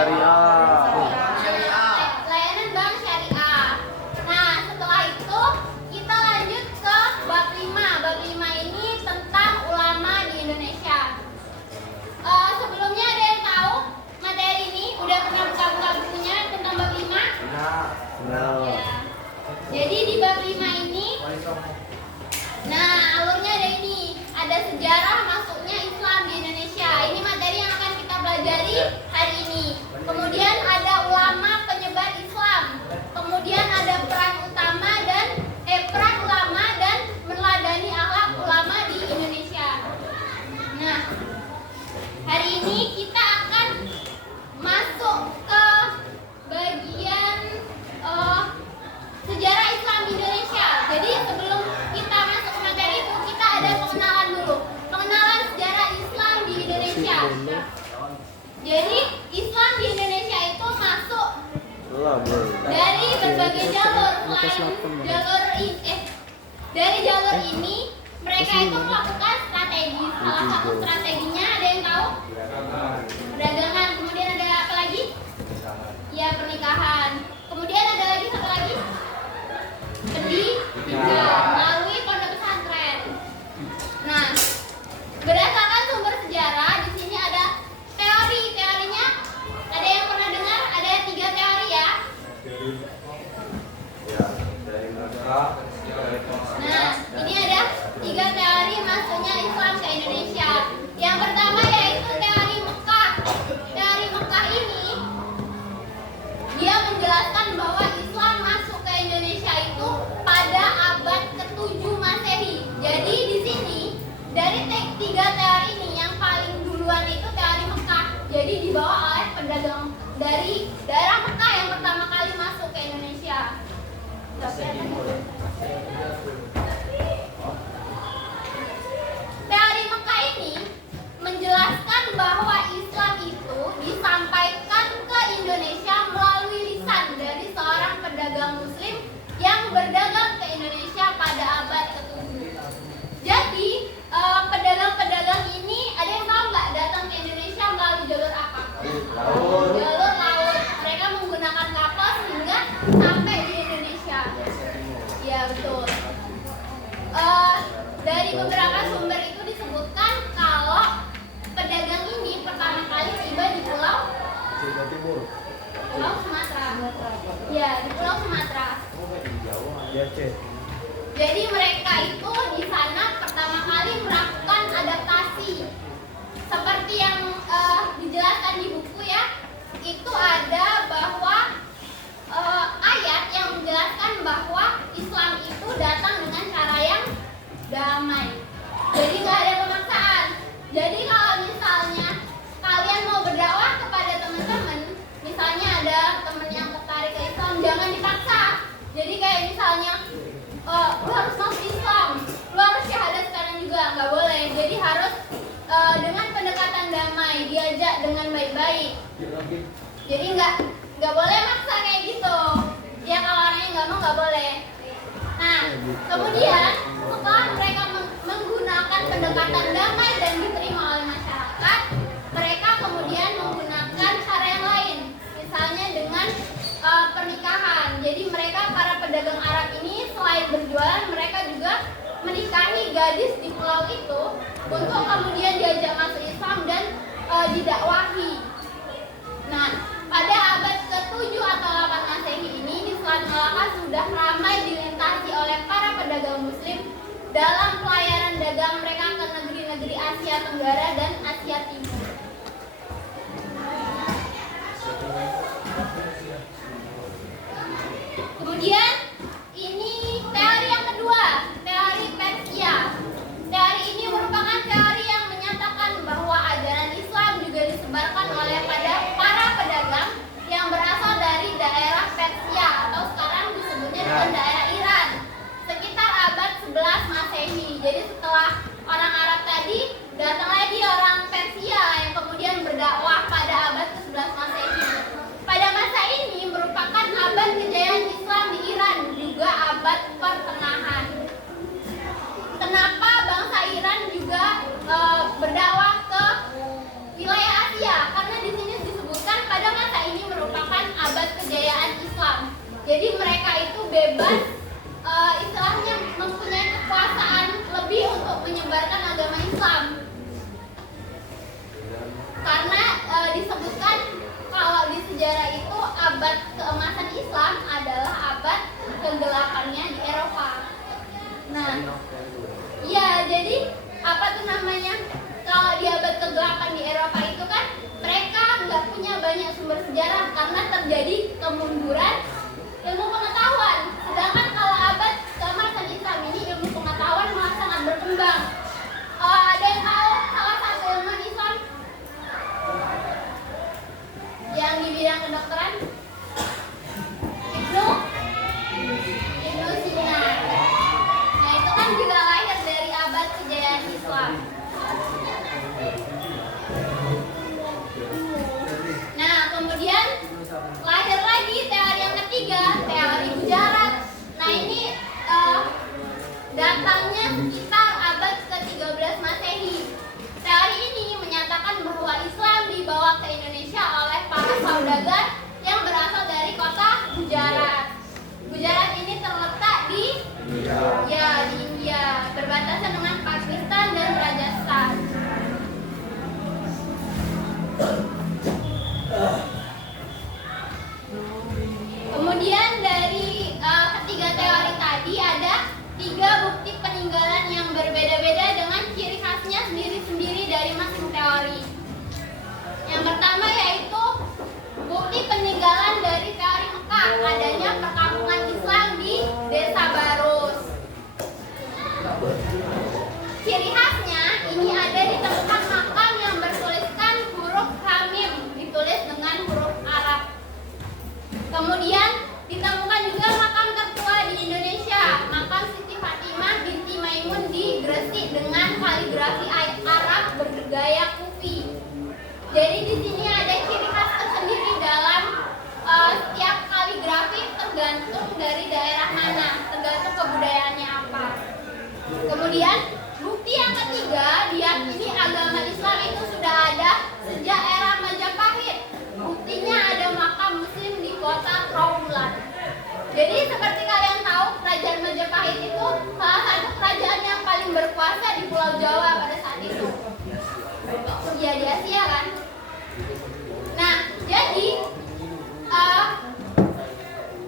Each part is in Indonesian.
Syariah. Layanan bank syariah. Nah, setelah itu kita lanjut ke bab 5. Bab 5 ini tentang ulama di Indonesia. Sebelumnya ada yang tahu materi ini? Udah pernah buka-buka bukunya tentang bab 5? Ya. Jadi di bab 5 ini, nah alurnya ada ini, ada sejarah masuknya Islam di Indonesia. Ini materi yang akan kita pelajari hari ini. Kemudian ada ulama penyebar Islam. Kemudian ada peran ulama dan meneladani akhlak ulama di Indonesia. Nah, hari ini kita akan masuk ke bagian sejarah Islam di Indonesia. Jadi sebelum kita masuk ke materi itu, kita ada pengenalan dulu. Pengenalan sejarah Islam di Indonesia. Jadi Islam di Indonesia itu masuk dari berbagai jalur. Dari jalur ini mereka itu melakukan strategi. Salah satu strateginya ada yang tahu? Perdagangan. Kemudian ada apa lagi? Ya, pernikahan. Kemudian ada lagi satu lagi, pendidikan melalui pondok pesantren. Nah, berdasarkan sumber sejarah di sini ada teorinya. Ada yang pernah dengar? Ada 3 teori ya. Nah, ini ada 3 teori masuknya Islam ke Indonesia. Yang pertama yaitu teori Mekah. Teori Mekah ini dia menjelaskan bahwa Islam masuk ke Indonesia itu pada abad ke-7 Masehi. Jadi di sini dari 3 teori ini yang paling duluan itu teori Mekah. Jadi dibawa oleh pedagang dari daerah Mekah yang pertama kali masuk ke Indonesia. Teori Mekah ini menjelaskan bahwa Islam itu disampaikan ke Indonesia melalui lisan dari seorang pedagang muslim yang berdagang ke Indonesia pada abad ke-7. Jadi pedagang-pedagang ini ada yang tahu nggak datang ke Indonesia melalui jalur apa? Jalur laut. Mereka menggunakan kapal sehingga sampai di Indonesia. Ya, betul. Dari beberapa sumber itu disebutkan kalau pedagang ini pertama kali tiba di Pulau Sumatera. Ya, di Pulau Sumatera. Jadi mereka itu di sana pertama kali melakukan adaptasi. Seperti yang dijelaskan di buku ya, itu ada bahwa ayat yang menjelaskan bahwa Islam itu datang dengan cara yang damai. Jadi nggak ada pemaksaan. Jadi kalau misalnya kalian mau berdakwah kepada teman-teman, misalnya ada teman yang tertarik ke Islam, jangan dipaksa. Jadi kayak misalnya, lu harus masuk Islam, lu harus syahadat sekarang juga, nggak boleh. Jadi harus dengan pendekatan damai, diajak dengan baik-baik. Jadi nggak boleh maksa kayak gitu. Ya kalau orangnya nggak mau, nggak boleh. Nah, kemudian setelah mereka menggunakan pendekatan damai dan diterima oleh masyarakat, mereka kemudian menggunakan cara yang lain, misalnya dengan pernikahan. Jadi mereka para pedagang Arab ini selain berjualan, mereka juga menikahi gadis di pulau itu untuk kemudian diajak masuk Islam dan didakwahi. Nah, pada abad ke-7 atau 8 Masehi ini di Selat Malaka sudah ramai dilintasi oleh para pedagang muslim dalam pelayaran dagang mereka ke negeri-negeri Asia Tenggara dan Asia Timur. Kemudian ini teori yang kedua, teori Persia. Teori ini merupakan teori yang menyatakan bahwa ajaran Islam juga disebarkan oleh para pedagang yang berasal dari daerah Persia atau sekarang disebutnya dengan daerah Iran sekitar abad 11 Masehi. Jadi setelah orang Arab tadi datang lagi orang Persia Jadi mereka itu bebas, istilahnya mempunyai kekuasaan lebih untuk menyebarkan agama Islam. Karena disebutkan kalau di sejarah itu abad keemasan Islam adalah abad kegelapannya di Eropa. Nah, ya jadi apa tuh namanya? Kalau di abad kegelapan di Eropa itu kan mereka nggak punya banyak sumber sejarah karena terjadi kemunduran ilmu pengetahuan. Sedangkan kalau abad keemasan Islam ini ilmu pengetahuan malah sangat berkembang. Ada yang tahu salah satu ilmu Islam yang di bidang kedokteran? Ibnu Sina. Nah itu kan juga lahir dari abad kejayaan Islam. Nah kemudian lahir lagi teori yang ketiga, teori bujarat. Nah ini datangnya sekitar abad ke-13 Masehi. Teori ini menyatakan bahwa Islam dibawa ke Indonesia oleh para saudagar yang berasal dari kota Gujarat. Gujarat ini terletak di India, berbatasan dengan Pakistan dan Rajasthan. Kemudian dari ketiga teori tadi ada 3 bukti peninggalan yang berbeda-beda dengan ciri khasnya sendiri-sendiri dari masing teori. Yang pertama yaitu bukti peninggalan dari teori Mekah, adanya perkampungan Islam di Desa Barus. Ciri khasnya ini ada ditemukan makam yang bertuliskan huruf Hamim, ditulis dengan huruf Arab. Kemudian ditemukan juga makam tertua di Indonesia, makam Siti Fatimah binti Maimun di Gresik dengan kaligrafi Arab bergaya Kufi. Jadi di sini ada ciri khas tersendiri dalam setiap kaligrafi tergantung dari daerah mana, tergantung kebudayaannya apa. Kemudian bukti yang ketiga, diyakini agama Islam itu sudah ada sejak era Majapahit. Buktinya ada makam Muslim di kota Trawulan. Jadi seperti kalian tahu, kerajaan Majapahit itu salah satu kerajaan yang paling berkuasa di Pulau Jawa pada saat itu. Ya di Asia kan. Nah, jadi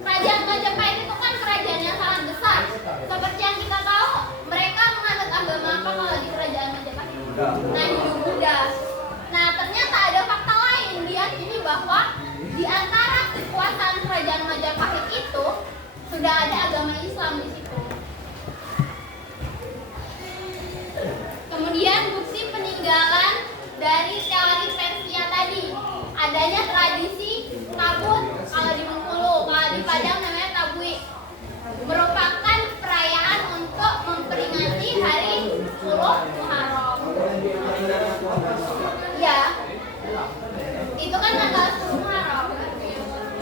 kerajaan Majapahit itu kan kerajaan yang sangat besar. Seperti yang kita tahu, mereka menganut agama apa kalau di kerajaan Majapahit? Nah, Hindu Buddha. Nah, ternyata ada fakta lain, diyakini bahwa di antara kekuasaan kerajaan Majapahit itu sudah ada agama Islam di situ. Kemudian bukti peninggalan dari teori Persia tadi, adanya tradisi tabut kalau di Bengkulu, kalau di Padang namanya tabui, merupakan perayaan untuk memperingati hari 10 Muharram. Ya, itu kan tanggal 10 Muharram.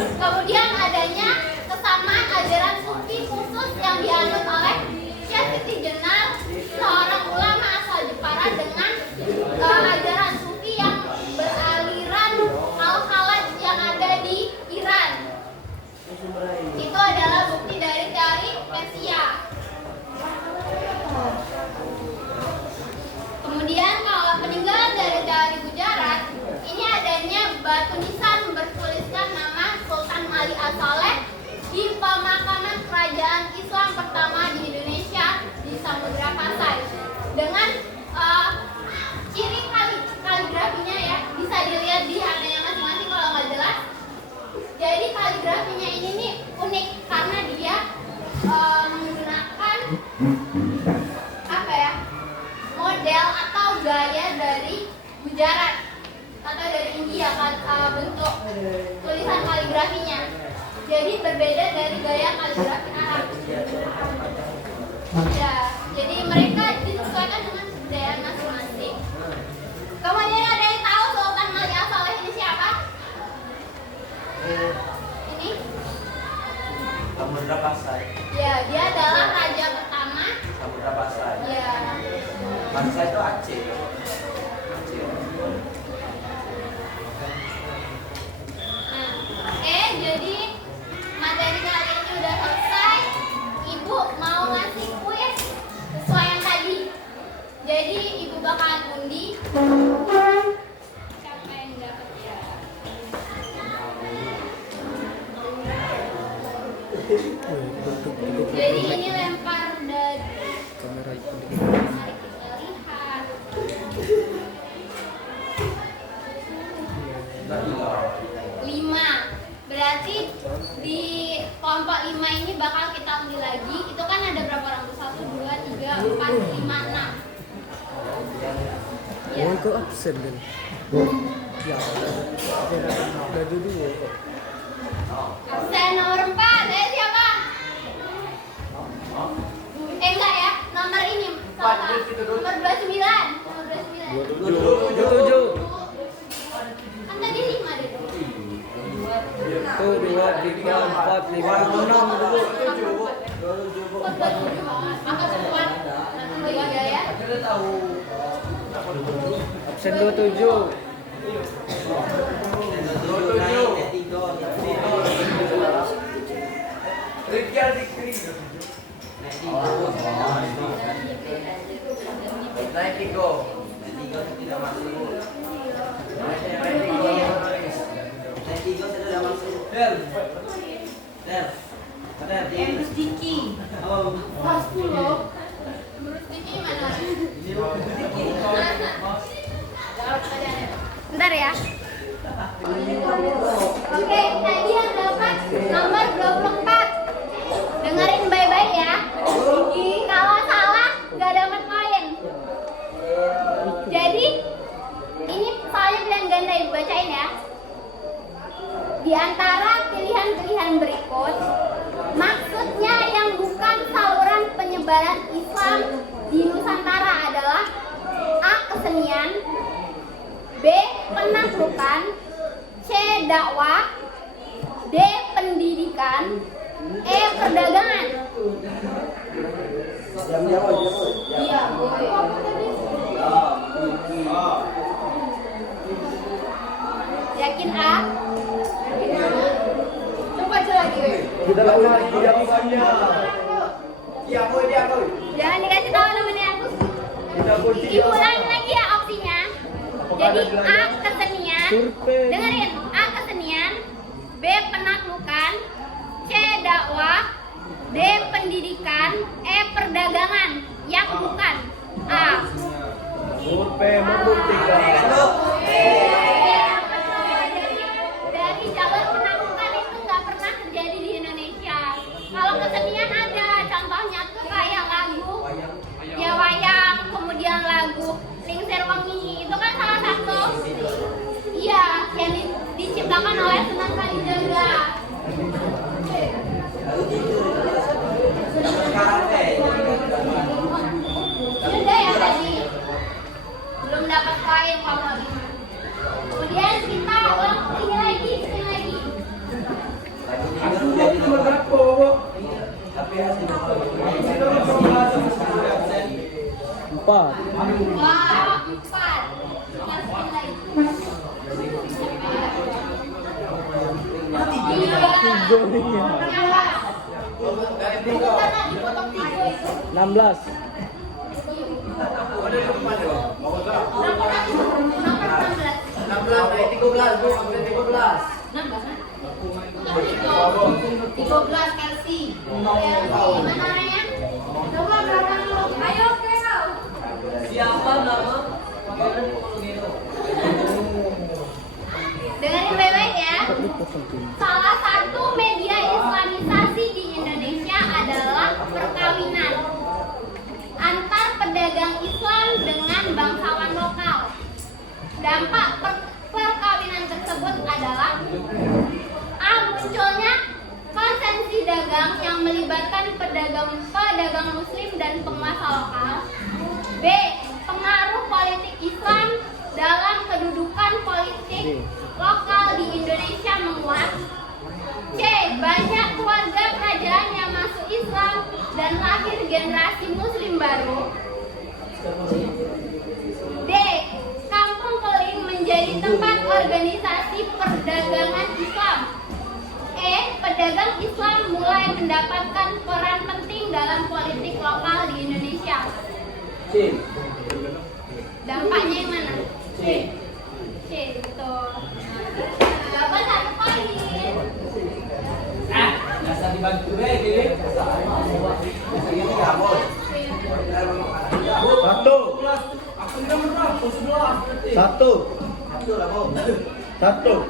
Kemudian adanya kesamaan ajaran sufi khusus yang dianut oleh Syekh Siti Jenar, seorang ulama asal Jepara, dengan ajaran sufi yang beraliran Al-Khalaj yang ada di Iran. Itu adalah bukti dari teori Persia. Kemudian kalau peninggalan dari teori Gujarat, ini adanya batu nisan bertuliskan nama Sultan Malik As-Saleh di pemakaman kerajaan Islam pertama di Indonesia di Samudra Pasai. Dengan ciri kaligrafinya ya, bisa dilihat di HP-nya masing-masing kalau nggak jelas. Jadi kaligrafinya ini nih unik karena dia menggunakan apa ya, model atau gaya dari Gujarat atau dari India, bentuk tulisan kaligrafinya. Jadi berbeda dari gaya kaligrafi Arab. Ya, jadi mereka disesuaikan dengan budaya masing-masing. Kemudian ada yang tahu Sultan Malik As-Saleh ini siapa? Ini? Samudra Pasai. Ya, dia adalah raja pertama. Samudra Pasai. Ya. Pasai itu Aceh. Nah, oke, jadi materi kali Jadi ibu bakalan undi. Siapa yang dapat ya? Jadi ini lempar dari Kamera itu. mari kita lihat. Lima. Berarti di kelompok 5 ini bakal kita undi lagi. Itu kan ada berapa orang tuh? 1, 2, 3, 4, 5, 6. Ya. Oh, kok absen kan? Ya, udah dulu. Absen nomor 4. Saya siapa? Enggak ya. Nomor ini. Salah. Nomor 29. Nomor 29. 27. Kan tadi 5 deh. 1, 2, 3, 4, 5, 6 dulu. Kok 27 banget? Maka sempat. Nanti ya ya. Absen 27. Naik tiga tidak masuk. Naik tiga tidak masuk. Del. Emrus Diki. Kelas 10. Emrus Diki mana? Bentar ya. Oke, tadi yang dapat nomor 24. Dengerin baik-baik ya. Kalau salah nggak dapat poin. Jadi ini soalnya pilihan ganda, ibu bacain ya. Di antara pilihan-pilihan berikut, maksudnya yang bukan saluran penyebaran Islam di Nusantara adalah A. Kesenian, B. Penaklukan, C. Dakwah, D. Pendidikan, E. Perdagangan. Iya, yakin A? Coba aja lagi. Kita lagi Jangan dikasih tahu temennya aku. Ibu ulangi lagi ya opsinya. Jadi A. Kesenian. Dengerin, A. Kesenian, B. Penaklukan, C. Dakwah, D. Pendidikan, E. Perdagangan. Yang bukan A. Dari jalur penaklukan itu nggak pernah terjadi di Indonesia. Kalau kesenian ada, contohnya tuh kayak lagu ya wayang, kemudian lagu Lingsir Wengi, itu kan salah satu iya yang diciptakan oleh Sunan Kalijaga. Sudah ya tadi belum dapat poin kalau ini. Kemudian kita ulang ini lagi. Empat. Wah, 4. Yang sekali lagi. Tiga. Bukan dipotong 3 itu. 16. Nomor 13 Kelsey. Mana namanya? Coba belakang lo. Ayo kau. Siapa nama? Dengerin baik-baik ya. Salah satu media Islamisasi di Indonesia adalah perkawinan antar pedagang Islam dengan bangsawan lokal. Dampak perkawinan tersebut adalah A. Munculnya konsensi dagang yang melibatkan pedagang muslim dan penguasa lokal. B. Pengaruh politik Islam dalam kedudukan politik lokal di Indonesia menguat. C. Banyak keluarga kerajaan yang masuk Islam dan lahir generasi muslim baru. D. Kampung Keling menjadi tempat organisasi perdagangan Islam. E. Pedagang Islam mulai mendapatkan peran penting dalam politik lokal di Indonesia. Nampaknya yang mana? C. C, betul. Jawaban 1 poin. Dasar dibantu deh, ini nggak boleh. Satu. Aku udah berapa? 11. Satu. Satu lah, Bos. Satu.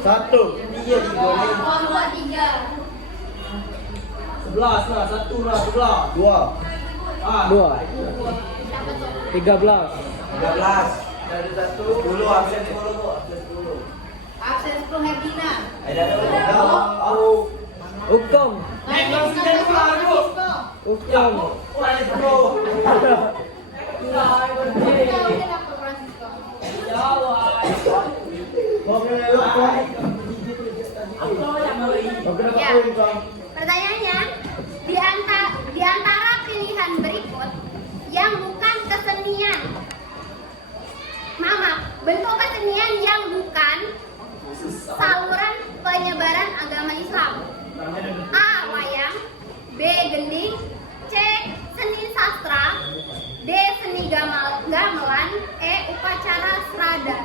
Satu. Iya, digoreng. 2, 3. 11 lah, 1 lah, 11. Dua. Ah, Dua. Siapa tuh? 13. 13. Dari 1, 10, absen 10, Bu. Absen 10. Absen 10 Herdina. Ada Oh. Hukum. Hukum. Ya. Pertanyaannya, di antara pilihan berikut yang bukan kesenian, bentuk kesenian yang bukan saluran penyebaran agama Islam. A. Wayang, B. Gending, C. Seni sastra, D. Seni gamelan, E. Upacara serada.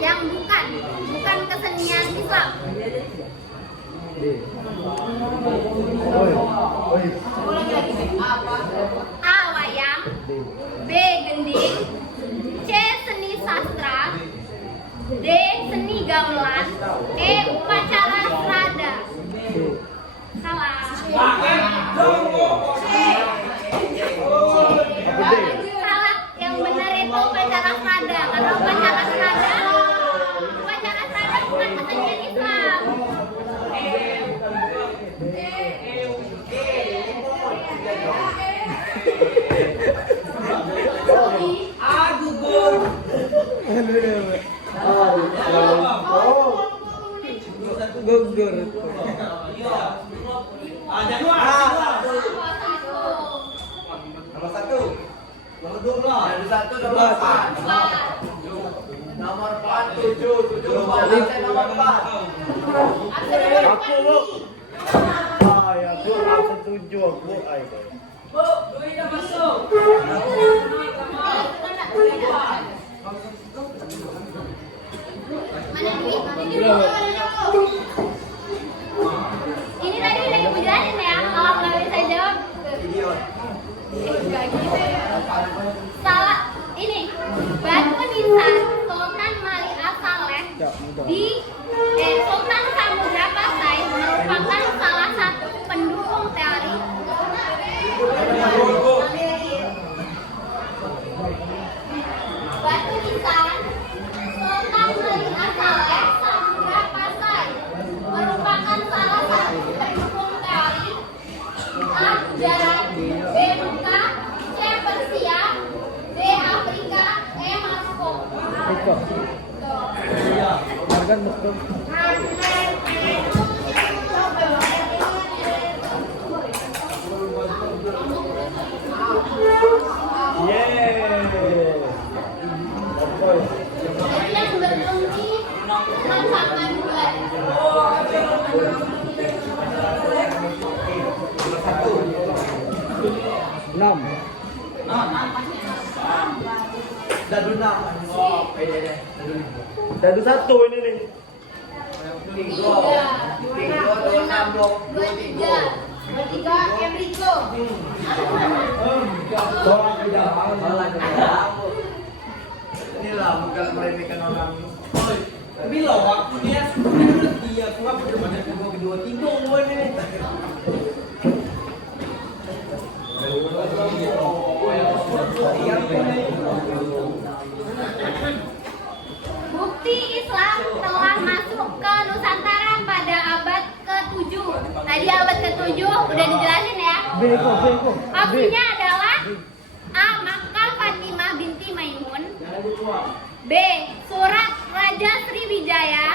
Yang bukan kesenian Islam. A. Wayang, B. Gending, C. Seni sastra, D. Seni gamelan, E. Upacara serada. Salah. Salah. Yang benar itu upacara serada. Karena upacara serada bukan kesenian Islam. Gugur. Nomor 1. Nomor 2 lah. Dari 1 nomor 4. Nomor 4 7 7 nomor 4. Aku Bu. Ya Bu, aku setuju aku. Bu, duitnya masuk. Mana duit? Ini tadi udah ibu jelasin ya. Kalau nggak bisa jawab, nggak gitu. Salah. Ini batu nisan Sultan Malik As-Saleh di Sultan Samudra Pasai merupakan salah satu pendukung teori batu nisan Sultan Malik As-Saleh Samudra Pasai merupakan salah satu pendukung teori A. Sejarah, B. Mekah, C. Persia, D. Afrika, E. Maroko. Hukum. Harga betul. Yang berfungsi memanfaatkan bulan. Enam. Dadu 6. Dadu satu ini nih. Tiga, dua, tiga, Enrico. Inilah bukan meremehkan orang. Tapi loh, waktu dia dia keluar pada kedua tidur ini. Bukti Islam telah masuk ke Nusantara pada abad ke-7. Tadi abad ke-7 udah dijelasin ya. Beko. Opsinya adalah A. Makkah Fatimah binti Maimun, B. Surat Raja Sriwijaya,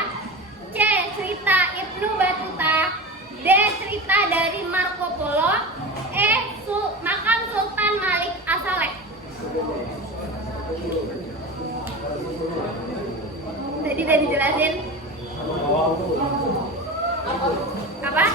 C. Cerita Ibnu Batuta, D. Cerita dari Marco Polo, E. Makam Sultan Malik As-Saleh. Tadi udah dijelasin. Apa?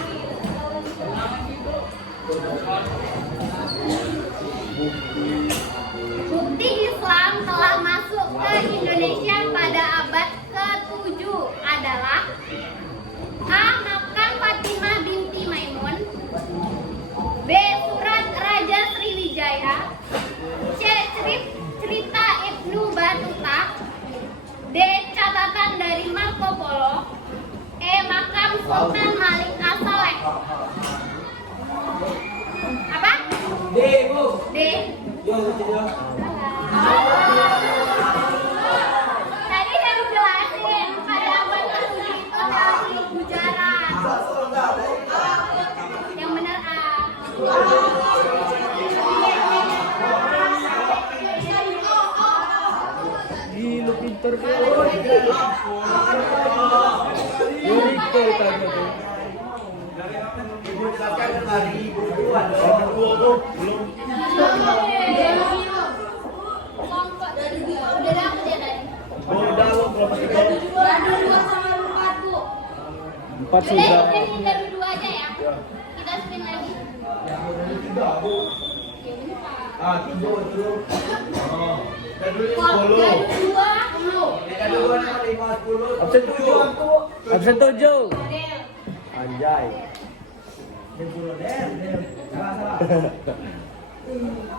Sultan Malik As-Saleh. Apa? D, Bu. D. Yo, yo. Tadi saya jelasin pada abad ke-7 itu teori Gujarat. Yang benar A. Gila pintar dia. Yuriko tadi tuh. Ibu jelaskan dari ibu duluan. Kelompok udah dapet ya tadi. Empat Udah, sudah. jadi dari dua aja ya. Kita spin lagi. Ah, tidur dulu. Oh. Dan dulu Dari 10. dua. Dan dulu 5 10. Absen 7. Absen 7. Model. Anjay. Salah.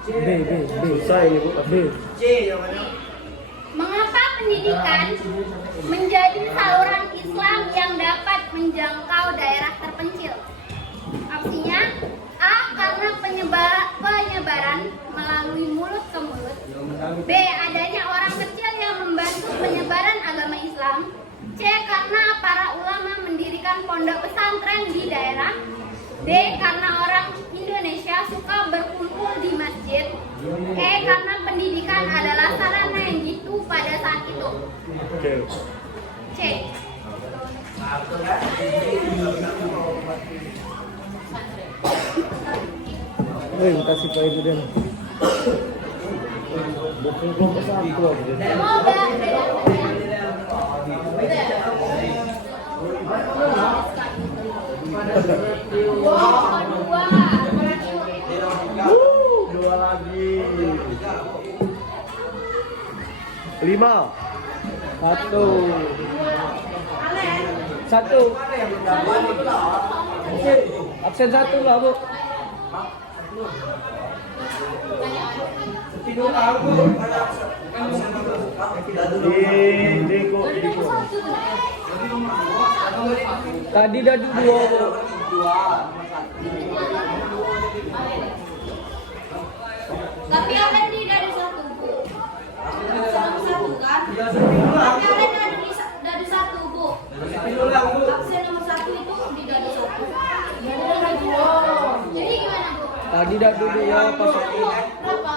B. Susah ini Bu. B. C yang mana? Mengapa pendidikan menjadi saluran Islam yang dapat menjangkau daerah terpencil? Opsinya A. Karena penyebaran melalui mulut ke mulut. B. Adanya orang kecil yang membantu penyebaran agama Islam. C. Karena para ulama mendirikan pondok pesantren di daerah. D. Karena orang Indonesia suka berkumpul di masjid. E. Karena pendidikan adalah sarana yang jitu pada saat itu. Oke. C. Satu kan? Woi, kasih Pak Ibu dan. Bukan kelompok satu aku. Oh, Dua lagi. 5. 1. Absen 1 lah Bu. Tidur aku. Deko. Tadi dah 2 Bu. tapi kalian di dari satu Bu. Satu kan? Tapi kalian dari satu Bu. Absen nomor 1 itu di dari satu. Jadi gimana Bu? Tadi dah 2 pas Berapa?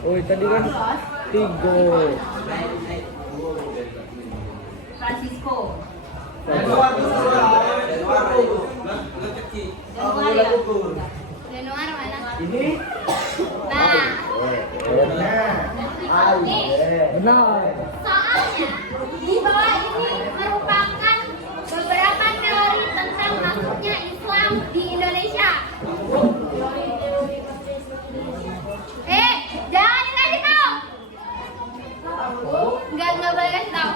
Oh, tadi kan 3. Francisco. Januar mana? Ini Nah, oke. Benar. Soalnya di bawah ini merupakan beberapa teori tentang masuknya Islam di Indonesia. Jangan dikasih tahu. Nggak boleh kasih tahu.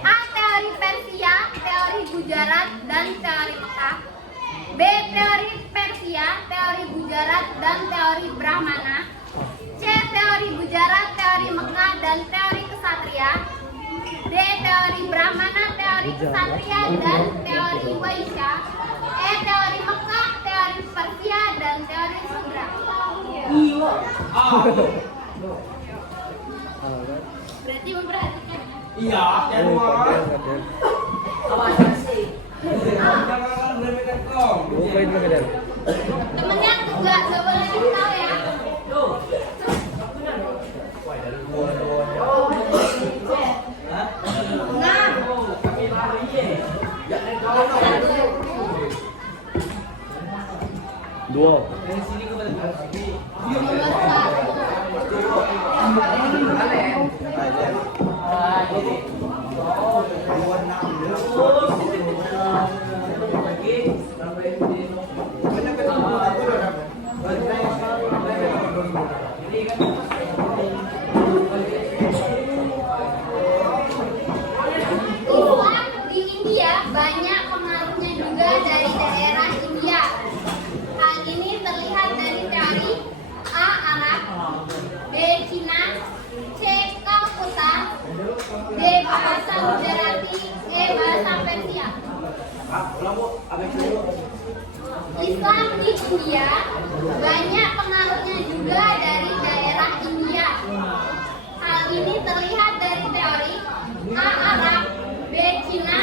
A. Teori Persia, teori Gujarat, dan teori Mekah. B. Teori Persia, teori Gujarat, dan teori Brahmana. C. Teori Gujarat, teori Mekah, dan teori Kesatria. D. Teori Brahmana, teori Kesatria, dan teori Waisya. E. Teori Mekah, teori Persia, dan teori Sudra. Berarti memperhatikan. iya, jangan meremehkan kong. Temennya nggak boleh kasih tahu ya. Dua. Islam di India banyak pengaruhnya juga dari daerah India Gujarati, bahasa Persia. Islam di India banyak pengaruhnya juga dari daerah India. Hal ini terlihat dari teori A. Arab, B. Cina,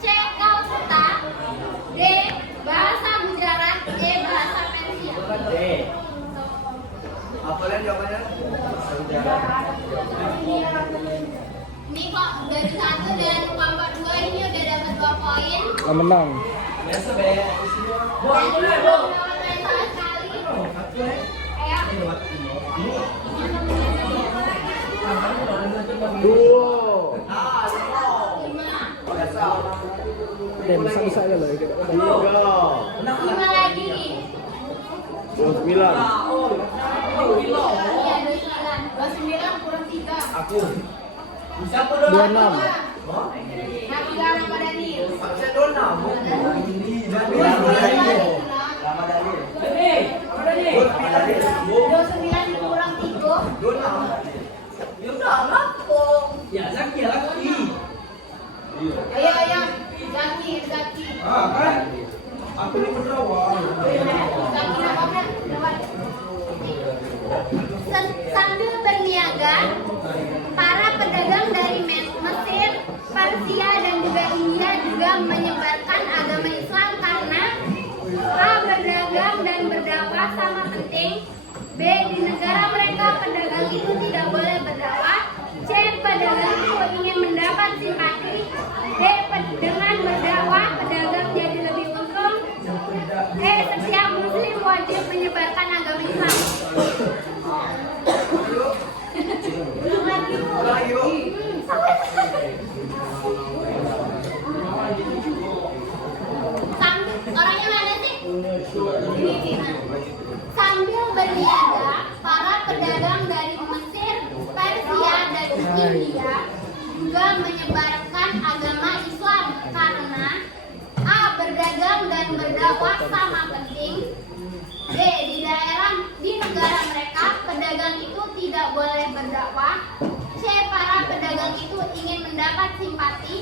C. Kalkuta, D. Bahasa Gujarat, E. Bahasa Persia. Apa yang jawabannya? Ini kok dari 1 dan 42 ini udah dapat 2 poin. Menang. Biasa be. Salah sekali. Ayo. 2. Ah, 5. Biasa. Bisa aja loh. 5 lagi. 29. Iya, 29 kurang 3. Aku. Siapa 26. Nabilah Ramadhani. Saya dona. Ramadhani. 29 kurang 3. Dona. Ya udah ngapo. Ya Zaki lagi. Ayo. Zaki. Ah kan. Aku ini berdua. Zaki lewat. Sambil berniaga, para pedagang dari Mesir, Persia, dan juga India juga menyebarkan agama Islam karena A. Berdagang dan berdakwah sama penting, B. Di negara mereka pedagang itu tidak boleh berdakwah, C. Pedagang itu ingin mendapat simpati, D. Dengan berdakwah pedagang jadi lebih untung, E. Setiap muslim wajib menyebarkan agama Islam. Belum lagi Bu. Orangnya mana sih? Ini. Sambil berniaga, para pedagang dari Mesir, Persia, dan India juga menyebarkan agama Islam karena A. Berdagang dan berdakwah sama penting, D. Di negara mereka pedagang itu tidak boleh berdakwah, C. Para pedagang itu ingin mendapat simpati,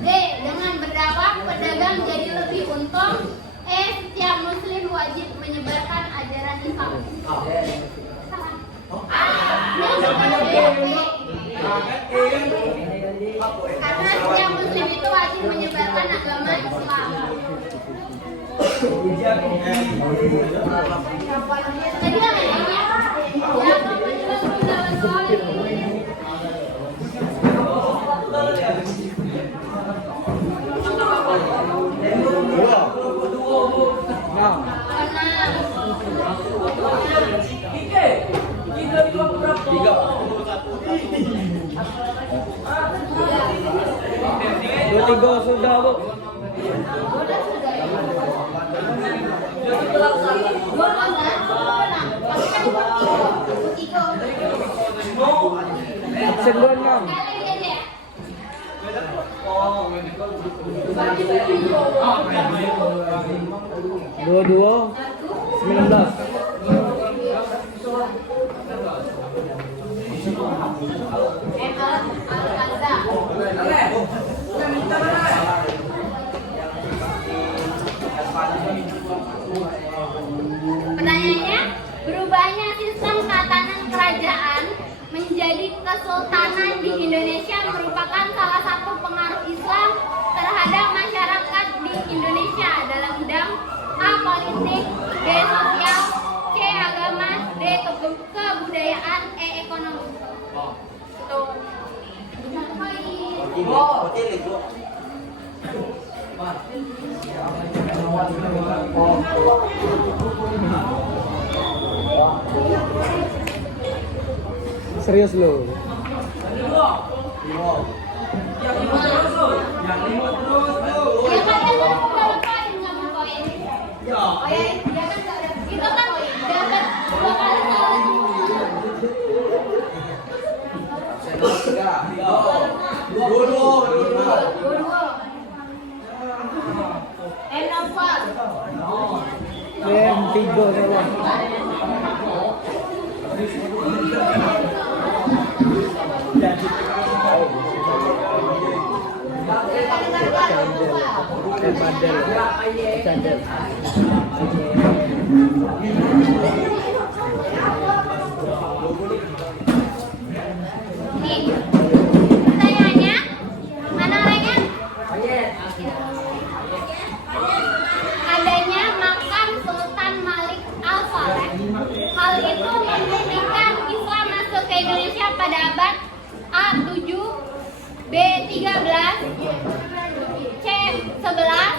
D. Dengan berdakwah pedagang jadi lebih untung, E. Setiap muslim wajib menyebarkan ajaran Islam. Karena setiap muslim itu wajib menyebarkan agama Islam. Tadi ada nanya, siapa penjelasan dalam soal ini? Tiga sudah Bu. Absen 26. Dua 19. Pertanyaannya, berubahnya sistem tatanan kerajaan menjadi kesultanan di Indonesia merupakan salah satu pengaruh Islam terhadap masyarakat di Indonesia dalam bidang A. Politik, B. Sosial, C. Agama, D. Kebudayaan, E. Ekonomi. Tuh. Serius lo. Ya kan yang dapat poin nggak mau poin. Oh ya, dia kan nggak ada. Itu kan dapat 2 kali salah semua. Enova. Yang 3 salah. Padel. Padel. Nih, pertanyaannya, mana orangnya? Adanya makam Sultan Malik Al-Faleh. Hal itu membuktikan Islam masuk ke Indonesia pada abad A7, B13, C11,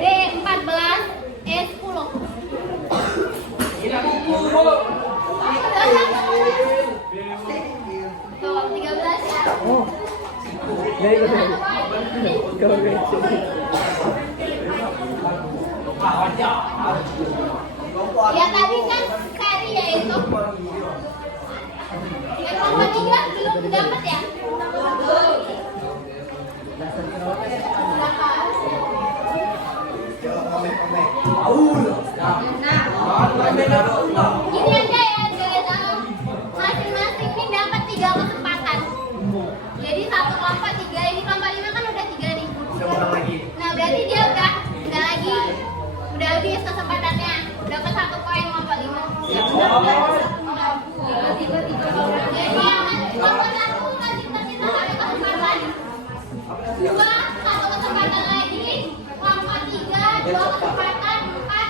D14, E10. Tuh, 13 ya. Oh. Dari itu. Kau kecil. Ya tadi kan seri ya itu. Yang nomor 3 belum dapat ya? Gini aja ya, masing-masing ini dapat 3 kesempatan. Jadi 1 kelompok 3, ini kelompok 5 kan udah 3 nih. Nah berarti dia udah habis kesempatannya. Dapat 1 poin kelompok 5. Jadi yang kelompok 1 masih tersisa 1 kesempatan. 1 kesempatan lagi. Kelompok 3 2 kesempatan, 4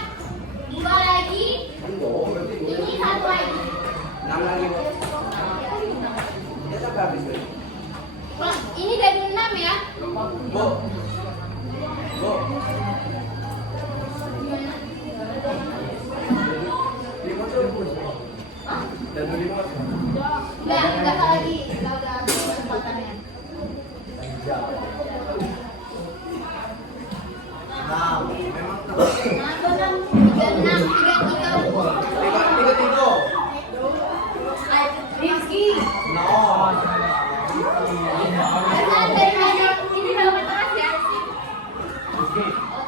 2 lagi. Ini 1 lagi. Ini dari 6 ya. Enggak lagi. Udah habis kesempatannya. Nah, 3 Rizky. Ini berapa kelas ya?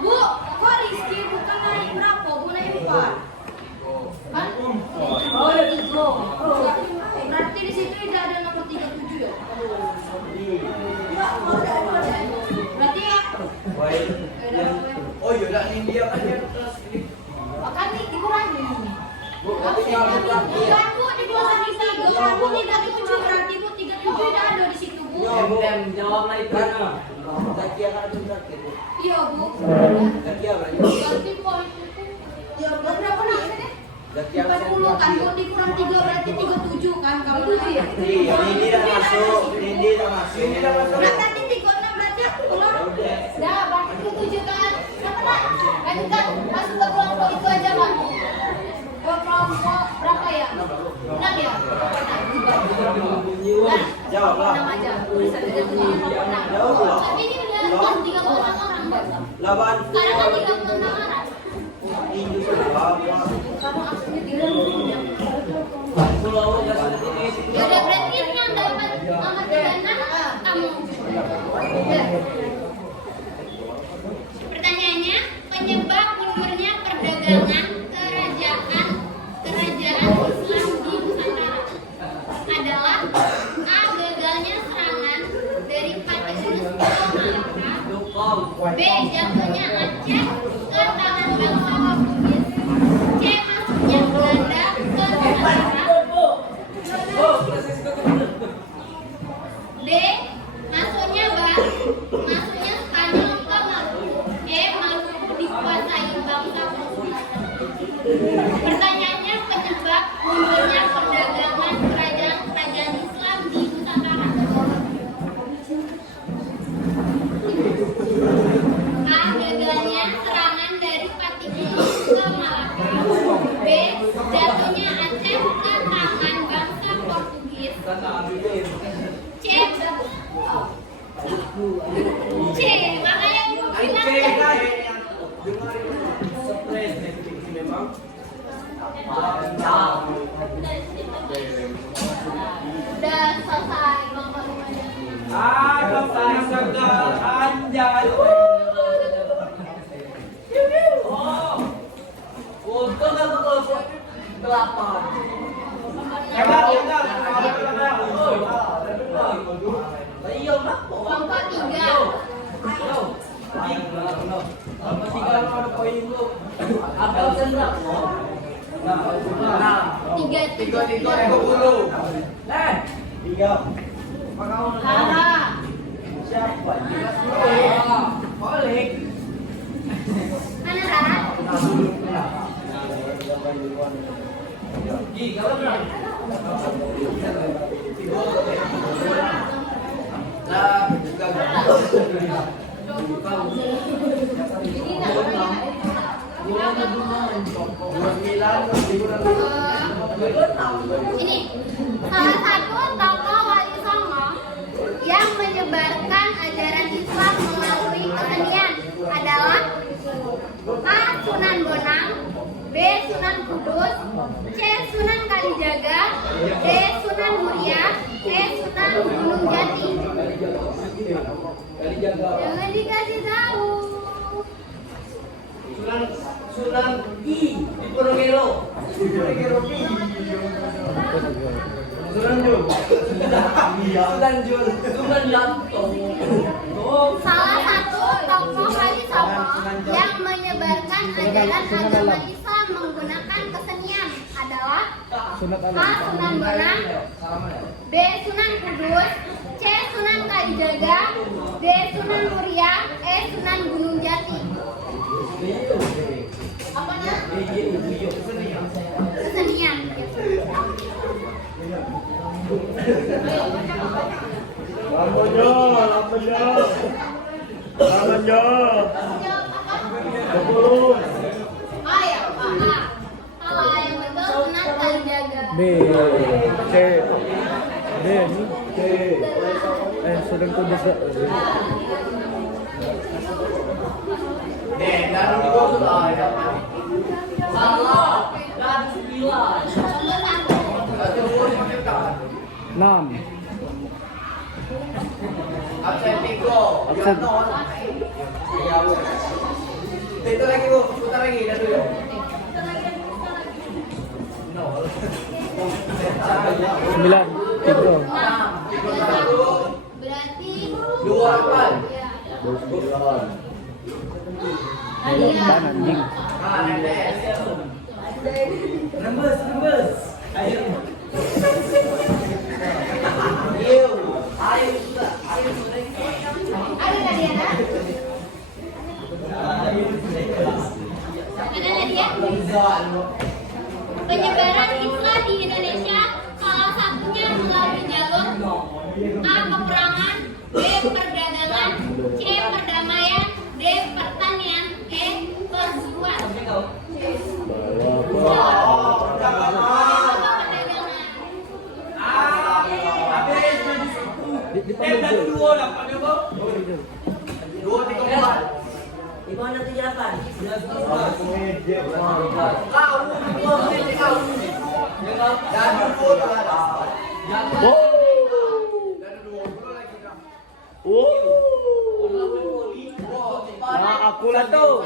Bu, kok Rizky bukan naik berapa? Bu naik 4. Kan? Oh, ya 3. Berarti di situ tidak ada nomor 37 ya? Berarti ya? Oh iya, ini dia kan dia kelas ini. Kan dikurangi. Bukan Bu, di kelas 3. Bu 37 berarti Bu 37 tidak ada di situ Bu. Jawab lagi kan. Iya Bu. Berarti poin itu. Ya berapa nih? 40 kan Bu dikurang 3 berarti 37 kan kalau 7 ya? Iya, ini dah masuk. Nah tadi 36 berarti aku pulang. Dah, berarti itu 7 kan? Dapat tak? Lanjutkan, masuk ke kelompok itu aja Pak. Ke kelompok berapa ya? 6 ya? Nah, Jawablah. 6 aja. Bisa kita tujuh kelompok 6. Tapi ini udah kan 36 orang Pak. Lawan. Sekarang kan 36 orang. Kamu aslinya 36. Ya udah berarti ini yang dapat nomor 36 kamu. Udah. Pertanyaannya, penyebab mundurnya perdagangan kerajaan Islam di Nusantara adalah A. Gagalnya serangan dari Patikunus ke Malaka, B. Jatuhnya Aceh ke tangan bangsa Portugis, C. Masuknya Belanda ke Nusantara, D. Masuknya Spanyol ke Maluku, E. Maluku dikuasai bangsa Portugis. Pertanyaannya, penyebab mundurnya perdagangan kerajaan Islam di Nusantara. A. Gagalnya serangan dari Patikunus ke Malaka, B. Jatuhnya Aceh ke tangan bangsa Portugis, C. Makanya ibu bilang udah selesai kelompok 5-nya. Segar anjay. Untung aku kelompok 8. Kelompok 3. Tiga bulu. Tiga. Lara. Siapa? Balik. Mana Rara? Ini salah satu tokoh Wali Songo yang menyebarkan ajaran Islam melalui kesenian adalah A. Sunan Bonang, B. Sunan Kudus, C. Sunan Kalijaga, D. Sunan Muria, E. Sunan Gunung Jati. Jangan dikasih tahu. Sunan I di Ponorogo. Sunan Jul. Sunan Janto. Salah satu tokoh Wali Songo yang menyebarkan ajaran agama Islam menggunakan kesenian adalah A. Sunan Bonang, B. Sunan Kudus, C. Sunan Kalijaga, D. Sunan Muria, E. Sunan Gunung Jati. Apanya? Kesenian. Lawan jo. Jawab apa? A ya, A. Salah, yang betul Sunan Kalijaga. B. C. D. C. Sunan Kudus. Dan di bawah lah. Salah. Dan 9. Enam. Absen 3. Absen. Itu lagi Bu, putar lagi dah dulu. Sembilan. Tiga. Berarti 28. Dan anjing. Rembes. Ayo. Ayo. Ayo sudah. Ayo sudah. ada Nadia? Ada Nadia? Penyebaran Islam di Indonesia salah satunya melalui jalur A. Peperangan, B. Perdagangan, C. Perdamaian, D. Pertanian, E. Perburuan. Dua dapat dia bang. 2, 3, 4. Di mana 78? Nah, aku lah tu.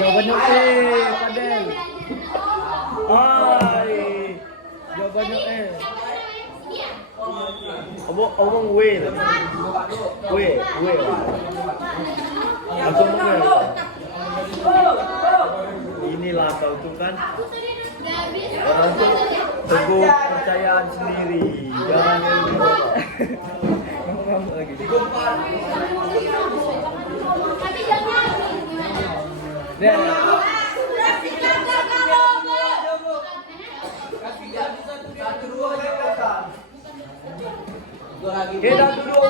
Jawabannya E, Padel. Ay. Jawabannya Tadi eh. siapa namanya? Dia. Omong W. W. Langsung ngomong. Inilah kau tuh kan Aku tadi udah habis. orang tuh teguh percayaan sendiri. Jangan ilmu. Ngomong lagi. Tapi jangan gimana? Dia. Kita dulu.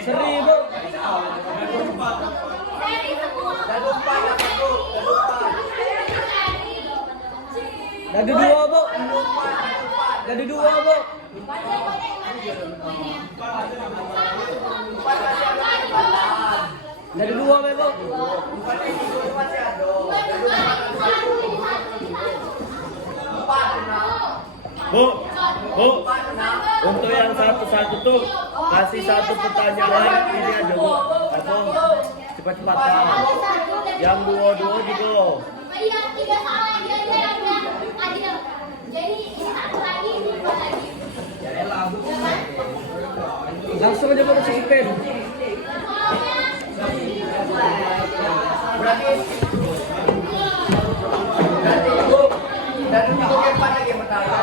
Seribu. Dari semua. Dadu dua, Bu. Dadu dua, Bu. Dadu dua, Bu. Bu, Bu, untuk yang satu-satu tuh kasih satu pertanyaan ini aja Bu. Atau cepat-cepatan. Yang dua-dua gitu. Iya, 3 salah dia yang udah adil. Jadi ini satu lagi, ini 2 lagi. Langsung aja Bu kasih pen. Dan untuk yang pada game pertama.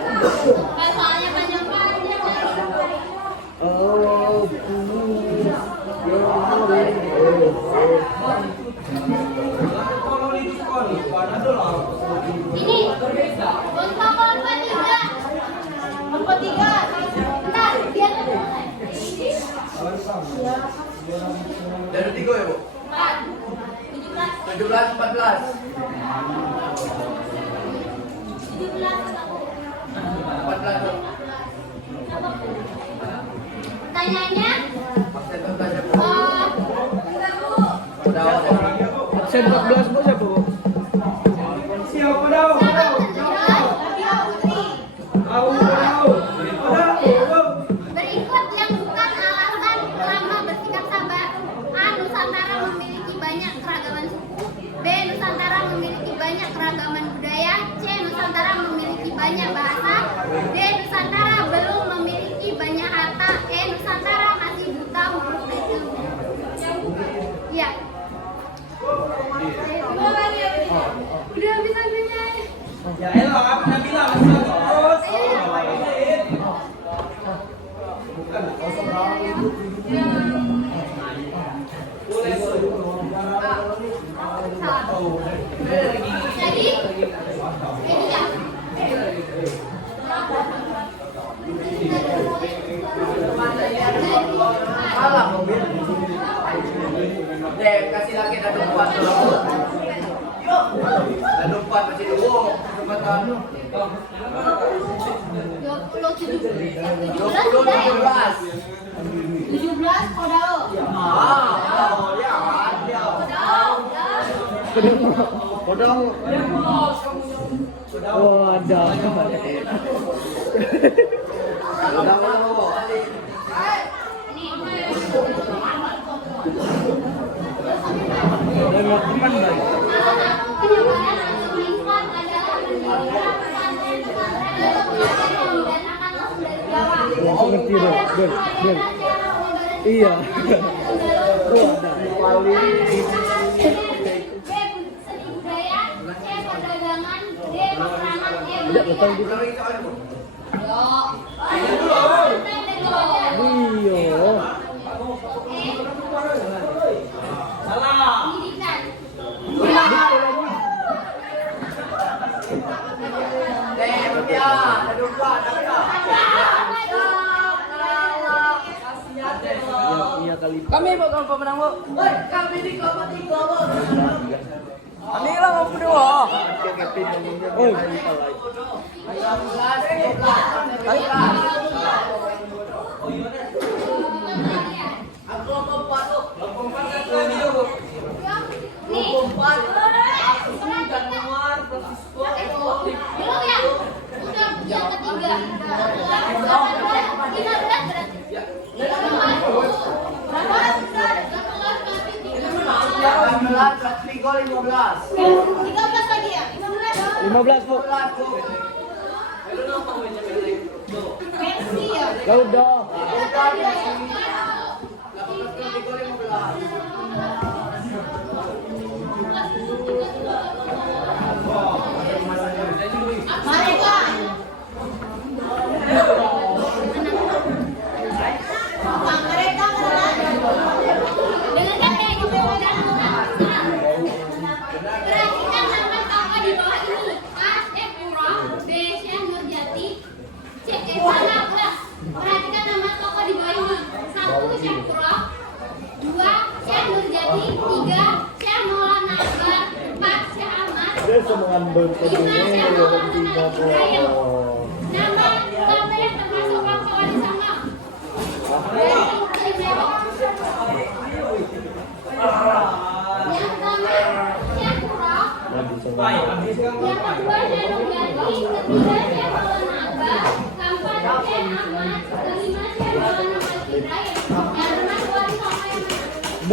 Soalnya panjang-panjang. Oh, Ini untuk korban 3. Korban 3. Bentar, dia mulai. Dari 3 ya, Bu? 4. 17, 14. 17 aku. 14. Pertanyaannya, Absen tentangnya, Bu. eh, Udah. absen 14 Bu siapa Bu? Siapa dah? Berikut yang bukan alasan lama bersikap sabar. A. Nusantara memiliki banyak keragaman suku. B. Nusantara memiliki banyak keragaman budaya. C. Nusantara memiliki banyak bahasa. D. Nusantara belum memiliki banyak harta. E. Nusantara masih buta huruf dan ilmu. Iya. Udah bisa nanya. Ya elah, aku udah bilang terus. Bukan kosong berapa itu? Jadi, ini ya. Kalah mobil. Dek, kasih lagi dan 4 dulu. Dan 4 masih dulu. Kesempatan. 17 kodao. Kodong. Oh, ada. Dengan teman baik. Langsung ngerti deh, Ben. Iya. Oh, ada. Wali. Tidak betul gitu. Iya. Iya kali. Kami bakal pemenang, Bu. Kami di kelompok 3, Bu. Kami lah mau berdua. Oh, Aku kelompok 4, Bu. Nih. Kelompok 4. Aku dan Umar. tiga. 15 berarti. Berapa? 18 kali 3. 18 berarti gol 15. 13 lagi ya? 15. 15 Bu. Messi ya. Ya udah. Mereka. Mereka dengarkan ya ibu dan perhatikan nama tokoh di bawah ini. A. Epuro, B. Syekh Nurjati, C. Eva Nablas. Perhatikan nama tokoh di bawah ini. 1. Syekh Puro, 2. Syekh Nurjati, 3. Syekh Maulana Akbar, 4. Syekh Ahmad, Dia semua berkedua nama tokoh yang termasuk kawan di sana. Yang pertama Syekh Puro, yang kedua Syekh Nurjati, ketiga Syekh Maulana Akbar, keempat Syekh Ahmad, kelima Syekh Maulana Al-Qidai, yang keenam wali songo yang B.